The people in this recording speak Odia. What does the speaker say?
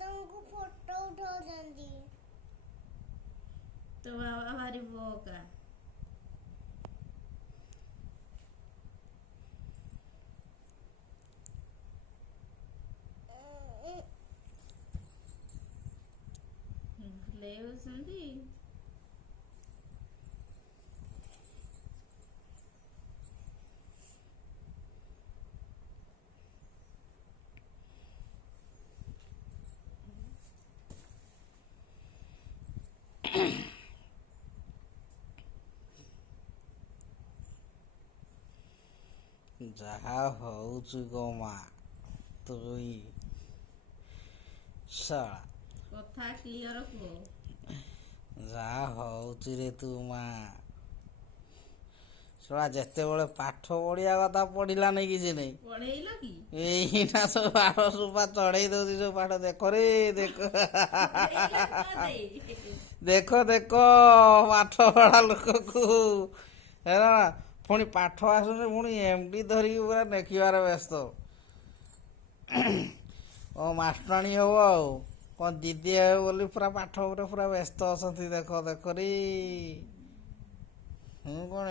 तुमको फोटो उठा देंगी। तो बाबा भारी बोका ले होसंदी ଯାହା ହଉଛୁ ଗୋ ମା ତୁଇ ଶଳା କଥା କ୍ଲିୟର କୁହ। ଯାହା ହଉଛି ରେ ତୁ ମା ଶଳା ଯେତେବେଳେ ପାଠ ପଢିବା କଥା ପଢିଲା ନାଇଁ କିଛି ନାଇଁ ପଢେଇଲ କି ଏଇନା ସବୁ 12 ରୂପା ଚଢେଇ ଦଉଛି ସବୁ ପାଠ ଦେଖ ରେ ଦେଖ ଦେଖ ଦେଖ ପାଠ ପଢା ଲୋକକୁ ହେଲା ପୁଣି ପାଠ ଆସୁନି ପୁଣି ଏମଡି ଧରିକି ପୁରା ନେଖିବାର ବ୍ୟସ୍ତ ଓ ମାଷ୍ଟରାଣୀ ହବ ଆଉ କଣ ଦିଦି ହେବେ ବୋଲି ପୁରା ପାଠ ଉପରେ ପୁରା ବ୍ୟସ୍ତ ଅଛନ୍ତି ଦେଖ ଦେଖ ରେ ମୁଁ କଣ